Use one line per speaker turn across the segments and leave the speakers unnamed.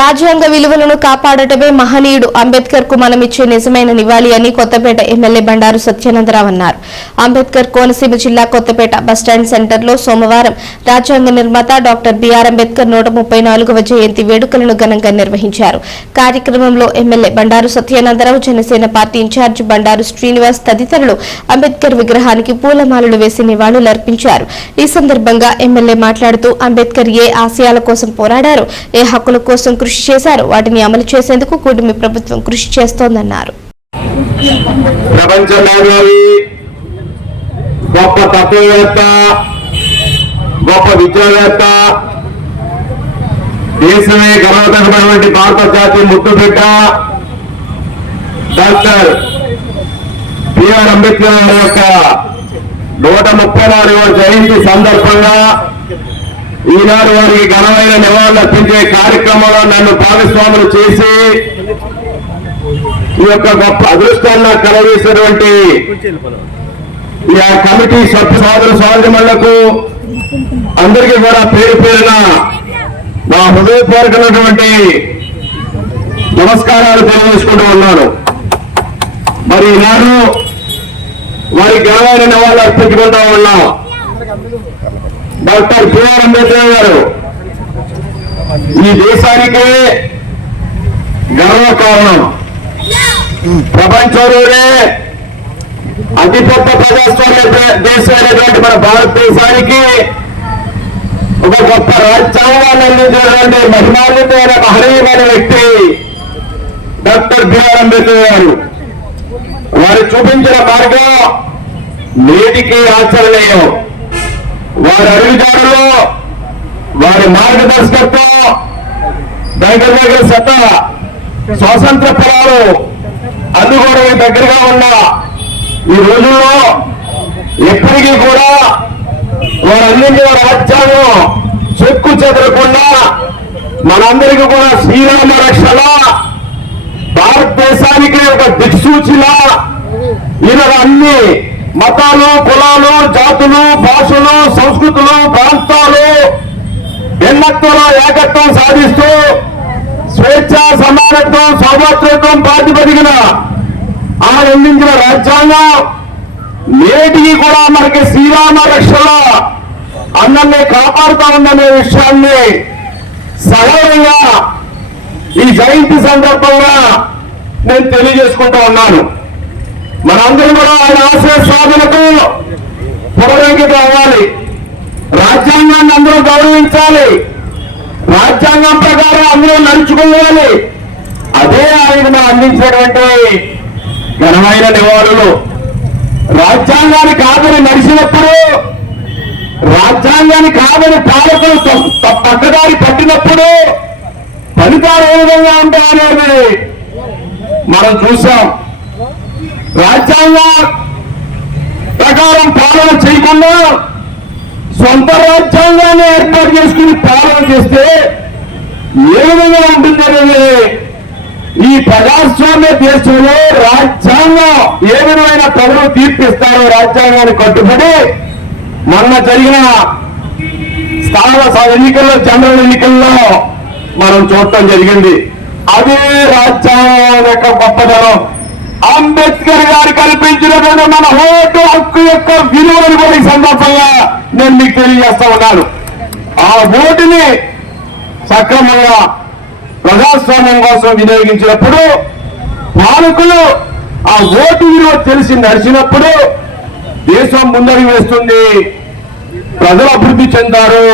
రాజ్యాంగ విలువలను కాపాడటమే మహనీయుడు అంబేద్కర్ కు మనమిచ్చే నిజమైన నివాళి అని కొత్తపేట ఎమ్మెల్యే బండారు సత్యానందరావు అన్నారు అంబేద్కర్ కోనసీమ జిల్లా కొత్తపేట బస్టాండ్ సెంటర్ లో సోమవారం రాజ్యాంగ నిర్మాత డాక్టర్ బిఆర్ అంబేద్కర్ నూట ముప్పై నాలుగవ జయంతి వేడుకలను ఘనంగా నిర్వహించారు కార్యక్రమంలో MLA Bandaru Satyanandarao Janasena party incharge Bandaru Srinivas తదితరులు అంబేద్కర్ విగ్రహానికి పూలమాలలు వేసి నివాళులు అర్పించారు ఈ సందర్భంగా ఎమ్మెల్యే మాట్లాడుతూ అంబేద్కర్ ఏ ఆశయాల కోసం పోరాడారు ఏ హక్కుల కోసం కృషి చేశారు వాటిని అమలు చేసేందుకు కూటమి ప్రభుత్వం కృషి చేస్తోందన్నారు
గొప్ప తత్వవేత్త గొప్ప విద్యావేత్త దేశమే గర్వతకమైనటువంటి భారత జాతి ముట్టుబిడ్డ డాక్టర్ బిఆర్ అంబేద్కర్ యొక్క నూట ముప్పై నాలుగు జయంతి సందర్భంగా ఈనాడు వారికి ఘనమైన నివాళులు అర్పించే కార్యక్రమంలో నన్ను భాగస్వాములు చేసి ఈ యొక్క గొప్ప అదృష్టాన్ని నాకు కలవేసినటువంటి ఈ ఆ కమిటీ సభ్యు సోదర సోదరిమళ్లకు అందరికీ కూడా పేరు పేరున నా హృదయపూర్వకమైనటువంటి నమస్కారాలు తెలియజేసుకుంటూ ఉన్నాను మరి ఈనాడు వారి ఘనమైన నివాళులు అర్పించుకుంటా ఉన్నాం డాక్టర్ బిఆర్ అంబేద్కర్ గారు ఈ దేశానికే గర్వ కారణం ప్రపంచంలోనే అతిపెద్ద ప్రజాస్వామ్య దేశం అయినటువంటి మన భారతదేశానికి ఒక గొప్ప రాజ్యాంగాన్ని అందించినటువంటి మహిమాన్వితమైన మహనీయమైన వ్యక్తి డాక్టర్ బిఆర్ అంబేద్కర్ గారు వారు చూపించిన మార్గం నేటికి ఆచరణీయం వారి అడుగుదారులు వారి మార్గదర్శకత్వం దగ్గర దగ్గర శత స్వాతంత్ర పొలాలు అందుకోవడం దగ్గరగా ఉన్న ఈ రోజుల్లో ఎప్పటికీ కూడా వారు అందించిన రాజ్యాంగం చెక్కు చెదరకుండా మనందరికీ కూడా శ్రీరామ రక్షణ భారతదేశానికి ఒక దిక్సూచిలా ఈరోజు అన్ని మతాలు కులాలు జాతులు భాషలు సంస్కృతులు ప్రాంతాలు ఎన్నత్వంలో ఏకత్వం సాధిస్తూ స్వేచ్ఛ సమానత్వం సౌభాతృత్వం ఆ ఆనందించిన రాజ్యాంగం నేటికి కూడా మనకి శ్రీరామ రక్షణ అందరినీ కాపాడుతా ఉందనే విషయాన్ని సహజంగా ఈ జయంతి సందర్భంగా నేను తెలియజేసుకుంటూ ఉన్నాను మనందరూ కూడా ఆయన ఆశ్రయ సాధనకు పురోగతి అవ్వాలి రాజ్యాంగాన్ని అందరూ గౌరవించాలి రాజ్యాంగం ప్రకారం అందరూ నడుచుకోవాలి అదే ఆయన అందించినటువంటి ఘనమైన నివాళులు రాజ్యాంగాన్ని కాదని నడిచినప్పుడు రాజ్యాంగాన్ని కాదని పాలకులు పక్కదారి పట్టినప్పుడు ఫలితాలు ఏ విధంగా ఉంటాయనేది మనం చూసాం రాజ్యాంగ ప్రకారం పాలన చేయకుండా సొంత రాజ్యాంగాన్ని ఏర్పాటు చేసుకుని పాలన చేస్తే ఏ విధంగా ఉంటుందనేది ఈ ప్రజాస్వామ్య దేశంలో రాజ్యాంగం ఏ విధమైన ప్రజలు తీర్పిస్తారో రాజ్యాంగాన్ని కట్టుబడి మొన్న జరిగిన స్థానిక ఎన్నికల్లో జనరల్ ఎన్నికల్లో మనం చూడటం జరిగింది అదే రాజ్యాంగం యొక్క గొప్పతనం అంబేద్కర్ గారు కల్పించినటువంటి మన ఓటు హక్కు యొక్క విలువలు కూడా ఈ సందర్భంగా నేను మీకు తెలియజేస్తా ఉన్నాను ఆ ఓటుని సక్రమంగా ప్రజాస్వామ్యం కోసం వినియోగించినప్పుడు పాలకులు ఆ ఓటు విలువ తెలిసి నడిచినప్పుడు దేశం ముందరికి వేస్తుంది ప్రజలు అభివృద్ధి చెందారు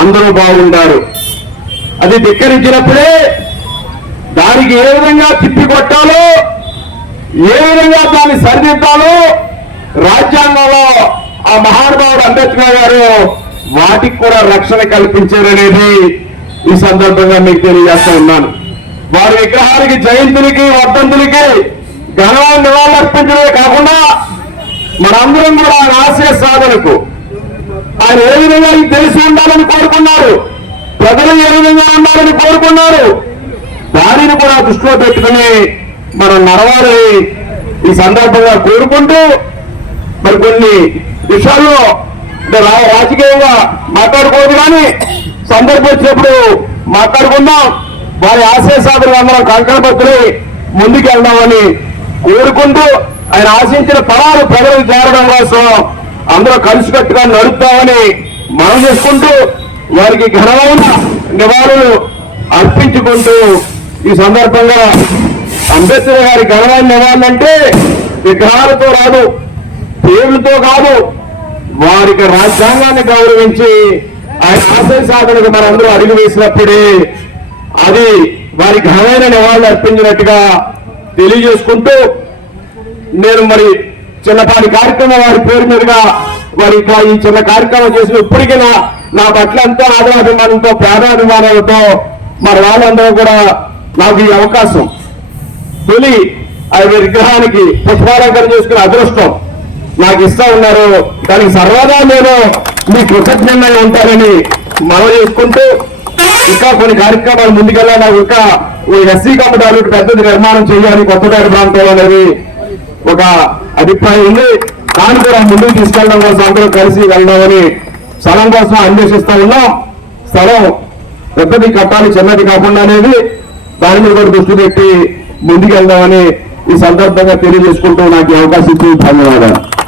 అందరూ బాగుంటారు అది ధిక్కరించినప్పుడే దానికి ఏ విధంగా తిప్పి కొట్టాలో ఏ విధంగా దాన్ని సరిదిద్దాలో రాజ్యాంగంలో ఆ మహానుభావుడు అంబేద్కర్ గారు వాటికి కూడా రక్షణ కల్పించారనేది ఈ సందర్భంగా మీకు తెలియజేస్తా ఉన్నాను వారి విగ్రహాలకి జయంతులకి వర్ధంతులకి ఘనంగా నివాళులర్పించడమే కాకుండా మనందరం కూడా ఆయన ఆశయ సాధనకు ఆయన ఏ విధంగా తెలిసి ఉండాలని కోరుకున్నారు ప్రజలు ఏ విధంగా ఉండాలని కోరుకున్నారు దానిని కూడా దృష్టిలో పెట్టుకుని మనం నడవాలని ఈ సందర్భంగా కోరుకుంటూ మరి కొన్ని విషయాల్లో రాజకీయంగా మాట్లాడుకోవద్దు కానీ సందర్భం వచ్చినప్పుడు మాట్లాడుకుందాం వారి ఆశయ సాధన అందరం కంకణపత్రులు ముందుకెళ్దామని కోరుకుంటూ ఆయన ఆశించిన పదాలు ప్రజలకు చేరడం కోసం అందరూ కలిసికట్టుగా నడుపుతామని మనం చేసుకుంటూ వారికి ఘనమైన నివాళులు అర్పించుకుంటూ ఈ సందర్భంగా అంబేద్కర్ గారి గణవాన్ని ఇవ్వాలంటే విగ్రహాలతో రాదు పేర్లతో కాదు వారికి రాజ్యాంగాన్ని గౌరవించి ఆయన ఆశయ సాధనకు మనందరూ అడుగు వేసినప్పుడే అది వారి ఘనమైన నివాళులు అర్పించినట్టుగా తెలియజేసుకుంటూ నేను మరి చిన్నపాటి కార్యక్రమం వారి పేరు మీదుగా మరి ఇట్లా ఈ చిన్న కార్యక్రమం చేసిన ఇప్పటికైనా నా పట్ల ఎంతో ఆదరాభిమానంతో ప్రాణాభిమానాలతో మరి వాళ్ళందరూ కూడా నాకు ఈ అవకాశం తొలి ఆయన విగ్రహానికి పుష్పాలంకరణ చేసుకునే అదృష్టం నాకు ఇస్తా ఉన్నారు దానికి సర్వదా నేను మీ కృతజ్ఞంగా ఉంటానని మనం చేసుకుంటూ ఇంకా కొన్ని కార్యక్రమాలు ముందుకెళ్ళాలి నాకు ఇంకా ఈ ఎస్సీ కమ్యూటాలు పెద్దది నిర్మాణం చేయాలి కొత్తపేట ప్రాంతంలో అనేది ఒక అభిప్రాయం ఉంది దాన్ని కూడా ముందుకు తీసుకెళ్ళడం కోసం అందరూ కలిసి వెళ్దామని స్థలం కోసం అన్వేషిస్తా ఉన్నాం స్థలం పెద్దది కట్టాలి చిన్నది కాకుండా అనేది దాని మీద కూడా దృష్టి పెట్టి ముందుకెళ్దామని ఈ సందర్భంగా తెలియజేసుకుంటూ నాకు అవకాశం ఇచ్చి ధన్యవాదాలు